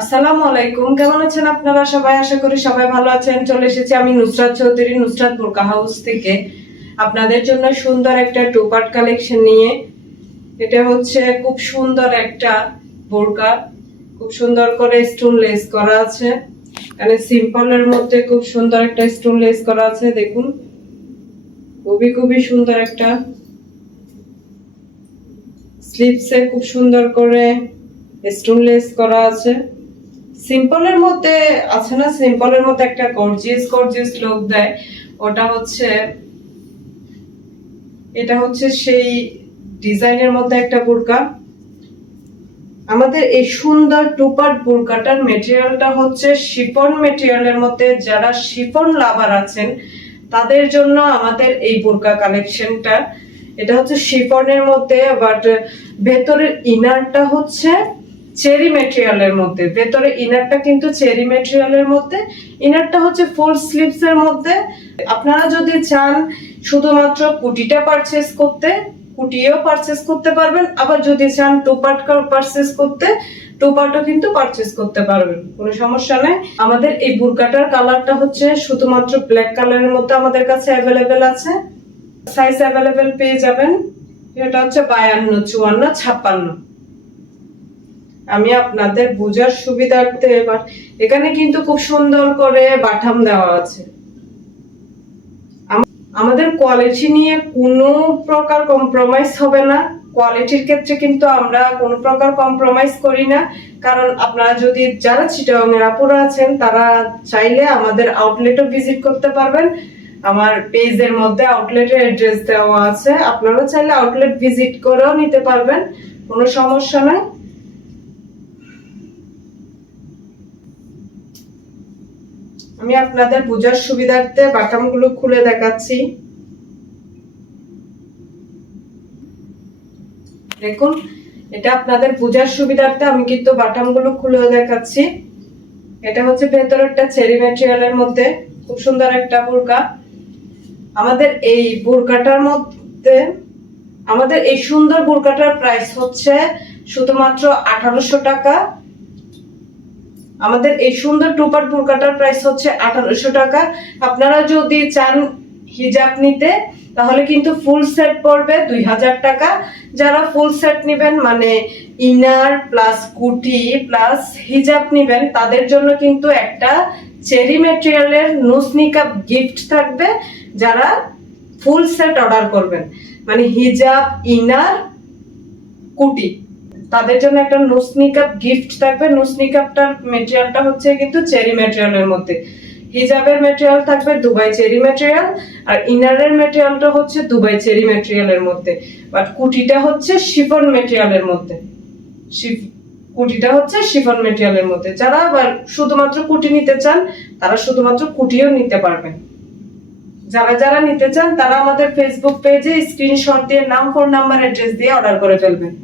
আসসালামু আলাইকুম। কেমন আছেন আপনারা? সবাই আশা করি সবাই ভালো আছেন। চলে এসেছি আমি নুসরাত চৌধুরী, নুসরাত বোরকা হাউস থেকে। আপনাদের জন্য সুন্দর একটা টু পার্ট কালেকশন নিয়ে। এটা হচ্ছে খুব সুন্দর একটা বোরকা। খুব সুন্দর করে স্টোন লেস করা আছে। এখানে সিম্পলের মধ্যে খুব সুন্দর একটা স্টোন লেস করা আছে, দেখুন। খুবই খুবই সুন্দর একটা। স্লিপসে খুব সুন্দর করে স্টোন লেস করা আছে। সিম্পলের মধ্যে আছে না? সিম্পলের মধ্যে একটা গর্জিয়াস গর্জিয়াস লুক দেয়। ওটা হচ্ছে, এটা হচ্ছে সেই ডিজাইনের মধ্যে একটা বোরকা আমাদের এই সুন্দর টুপার বোরকাটার মেটেরিয়ালটা হচ্ছে শিফন মেটেরিয়ালের মধ্যে। যারা শিফন লাভার আছেন, তাদের জন্য আমাদের এই বোরকা কালেকশনটা এটা হচ্ছে শিফনের মধ্যে বাট ভেতরের ইনারটা হচ্ছে চেরি মেটেরিয়ালের মধ্যে। ভেতরে ইনারটা কিন্তু চেরি মেটেরিয়ালের মধ্যে। ইনারটা হচ্ছে ফুল স্লিভস এর মধ্যে। আপনারা যদি চান শুধুমাত্র কুটিটা পারচেস করতে কুটিও পারচেস করতে পারবেন। আবার যদি চান টু পার্ট পারচেস করতে টু পার্টও কিন্তু পারচেস করতে পারবেন। কোনো সমস্যা নেই। আমাদের এই বুরকাটার কালারটা হচ্ছে শুধুমাত্র ব্ল্যাক কালারের মধ্যে আমাদের কাছে অ্যাভেলেবেল আছে। সাইজ অ্যাভেলেবেল পেয়ে যাবেন। এটা হচ্ছে বায়ান্ন, চুয়ান্ন, ছাপ্পান্ন। আমি আপনাদের বোঝার সুবিধার্থে এবার, এখানে কিন্তু খুব সুন্দর করে বাটাম দেওয়া আছে। আমাদের কোয়ালিটি নিয়ে কোনো প্রকার কম্প্রোমাইজ হবে না। কোয়ালিটির ক্ষেত্রে কিন্তু আমরা কোনো প্রকার কম্প্রোমাইজ করি না। কারণ আপনারা যদি, যারা চিটাগংয়ের আপুরা আছেন, তারা চাইলে আমাদের আউটলেটও ভিজিট করতে পারবেন। আমার পেজের মধ্যে আউটলেটের অ্যাড্রেস দেওয়া আছে। আপনারা চাইলে আউটলেট ভিজিট করেও নিতে পারবেন। কোনো সমস্যা নাই। আমি আপনাদের বোঝার সুবিধার্থে বাটামগুলো খুলে দেখাচ্ছি। দেখুন, এটা আপনাদের বোঝার সুবিধার্থে আমি কিন্তু বাটামগুলো খুলে দেখাচ্ছি। এটা হচ্ছে ভেতরেরটা চেরি ম্যাটেরিয়ালের মধ্যে, খুব সুন্দর একটা বোরকা। আমাদের এই বোরকাটার মধ্যে, আমাদের এই সুন্দর বোরকাটার প্রাইস হচ্ছে শুধুমাত্র আঠারোশো টাকা। আমাদের এই সুন্দর টুপার বোরকাটার প্রাইস হচ্ছে আঠারোশো টাকা। আপনারা যদি চান হিজাব নিতে, তাহলে কিন্তু ফুল সেট পড়বে দুই হাজার টাকা। যারা ফুল সেট নেবেন মানে ইনার প্লাস কুটি প্লাস হিজাব নেবেন, তাদের জন্য কিন্তু একটা চেরি মেটেরিয়ালের নুস নিকাপ গিফট থাকবে, যারা ফুল সেট অর্ডার করবেন। মানে হিজাব ইনার কুটি তাদের জন্য একটা নোস নিকাপ গিফট থাকবে। নোস নিকাপটার মেটেরিয়ালটা হচ্ছে কিন্তু চেরি মেটেরিয়ালের মধ্যে। হিজাবের মেটেরিয়াল থাকবে দুবাই চেরি মেটেরিয়াল আর ইনারের মেটেরিয়ালটা হচ্ছে দুবাই চেরি মেটেরিয়ালের মধ্যে। বাট কুটিটা হচ্ছে শিফন মেটেরিয়ালের মধ্যে। কুটিটা হচ্ছে শিফন মেটেরিয়ালের মধ্যে। যারা আবার শুধুমাত্র কুটি নিতে চান, তারা শুধুমাত্র কুটিও নিতে পারবেন। যারা যারা নিতে চান, তারা আমাদের ফেসবুক পেজে স্ক্রিনশট দিয়ে নাম ফোন নাম্বার অ্যাড্রেস দিয়ে অর্ডার করে ফেলবেন।